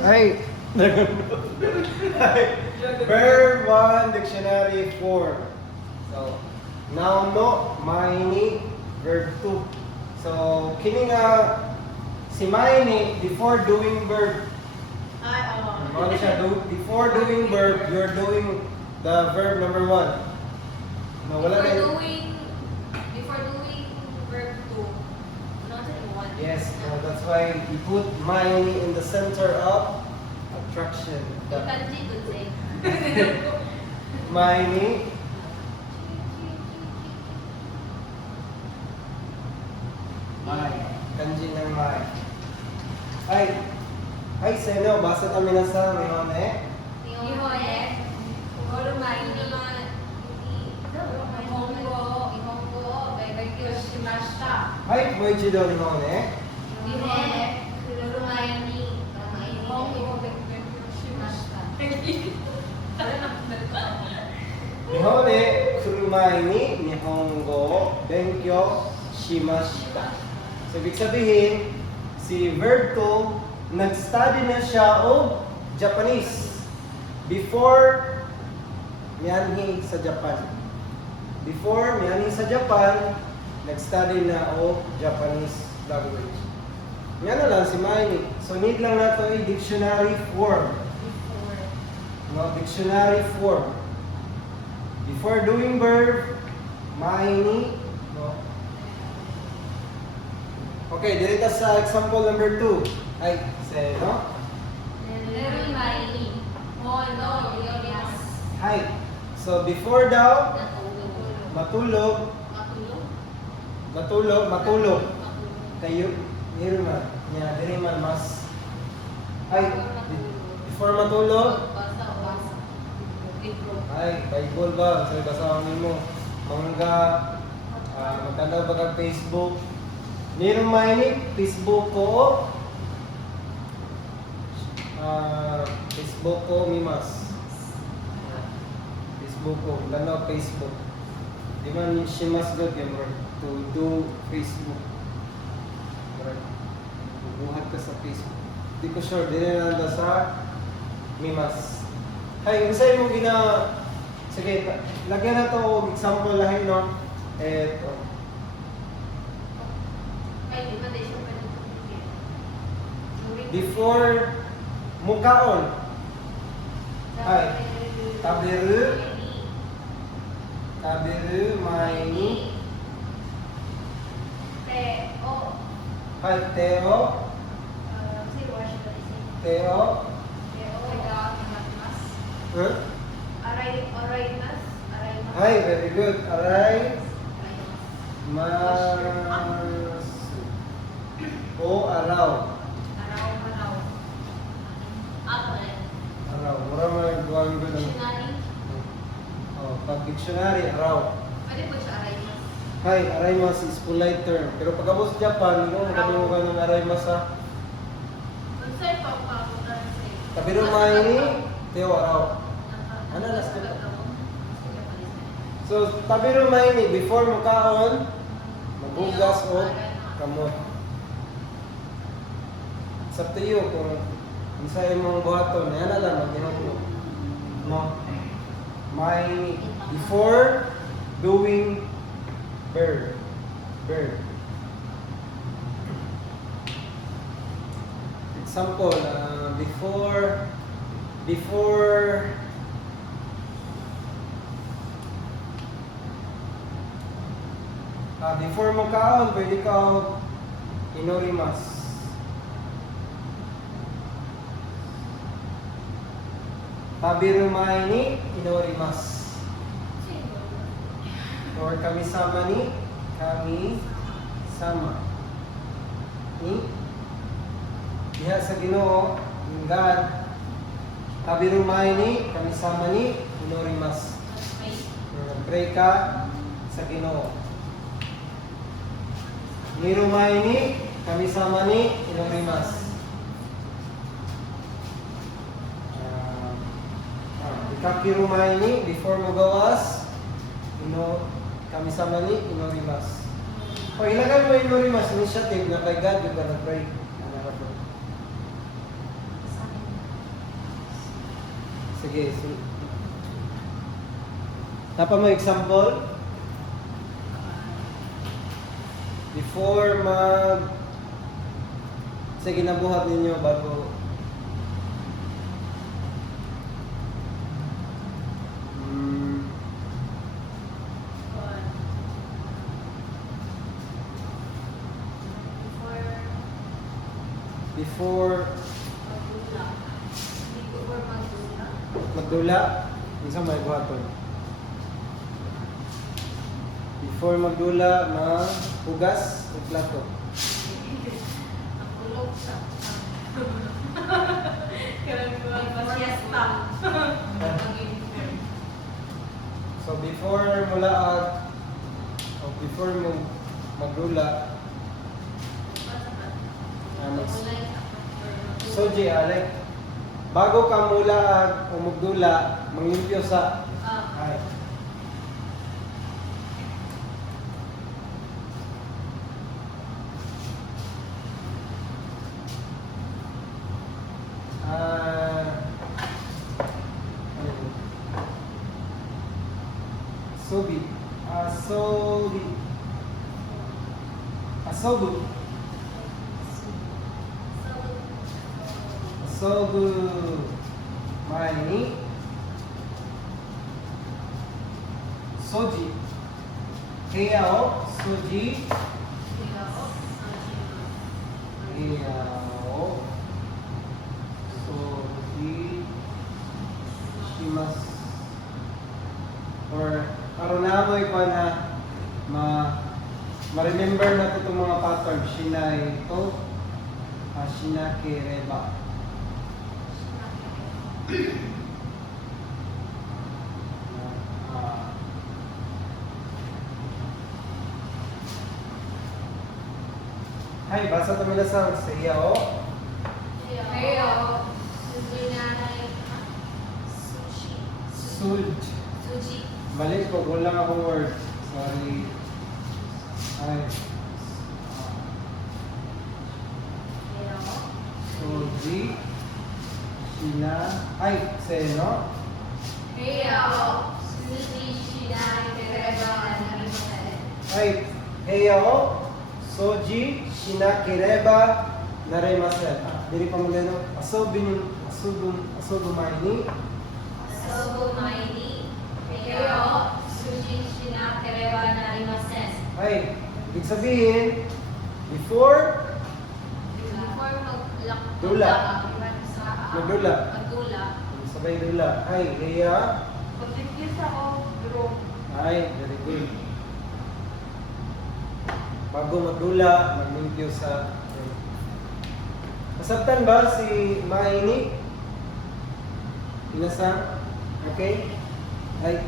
Ay, Verb 1, dictionary 4. So, noun no, maini, verb 2. So, kini nga, si maini, before doing verb, ano siya, before doing verb, you're doing the verb number 1. No, wala na Before doing verb 2, not in 1. Yes, that's why we put maini in the center of attraction. You kanji could say. Maini, Mai. Kanji ng Mai. Ay, seno, basa kami na sa ngayon eh. Nihone, orumaini, Nihongo, bebekyou shimashita. Ay, moichido nihon eh. Nihone, orumaini, Nihongo, bebekyou shimashita. Nihon eh, kurumai ni Nihongo benkyo shimashita. So, ibig sabihin, si verb 2, nag-study na siya o Japanese before miyanhi sa Japan. Before miyanhi sa Japan, nag-study na o Japanese language. Yan na lang si Maini. So, need lang nato yung dictionary form. No, dictionary form. Before doing verb, Maini. No. Okay, dito sa example number 2. Ay, say, no? Orumaini, Hono, Yorias. Hi. So, before daw, matulog. Matulog. Kayo, diri man. Nya, diri man mas. Ay, before matulog. Ay, Bible ba? So, basahin mo. Mangga, magtanda ba kag Facebook? Niro maini, Facebook ko. Facebook ko, mimas. Facebook ko, lalo Facebook. Di man shimas good yung word to do Facebook. Correct. Bubuhat ka sa Facebook. Di ko sure, di na nanda sa mimas. Hay, unsay mo gina... Sige, lagyan na to example lahat, no? Eto. Before mukaon. Ay, tabiru maini. Hay, Teo. Huh? Hay, very good. Aray. Mas. O araw. Araw. Mura mo nagduwang ko ng... Oh, pag dictionary, araw. Hay, araymas is polite term. Pero pagkabos sa Japan, hindi mo magkalimutan ng araymas sa... Tabiru maini, Teo araw. Ano last name? So, tabiru maini, before mukaon, mabugas o kamot. It's up to you kung isa yung mga buhaton. Yan na lang, mag-inok mo. No? Maini, before doing verb. Example, before mo kaon, pwede ka inorimas. Tabiru maini, inorimas. Or kami-sama ni, kami-sama. Ni? Diha sa Ginoo, in God. Tabiru maini, kami-sama ni, inorimas. Pray ka sa Ginoo. Niru maini, kami-sama ni, inorimas. Ikakiru maini, before mo gawas, kami-sama ni, inorimas. O ilagay mo inorimas, initiative na kay God, yung ka na-pray. Sige. Napa mo example? Before sige, nabuhat ninyo bago before magdula, isang may buhaton. Before magdula, hugas o plato. So before mulaag o before mo magdula, Soji, alek. Bago ka mulaag o magdula, manglimpyo sa ay. Sobi. Asobu. Asobu.前に Soji. 部屋を掃除。部屋を掃除します。Or karon na mo ikaw na ma-remember na ito itong mga pattern. Shinai to, shinakireba. Hay, basa tayo na sa iya o. Suji. Mali ko, wala akong word. Sorry. Ay. Soji. Shina. Ay, seno. Ay, heyo. Soji. Shinakereba. Naremasen. Diri pa mo gano. Asobu maini. Ay, ibig sabihin, before Dula. Magdula. Sabay dula. Ay, heya. Ay, very good. Bago magdula, mag-limpyo sa... Nasabtan ba si Maini? Inasang? Okay? Ay,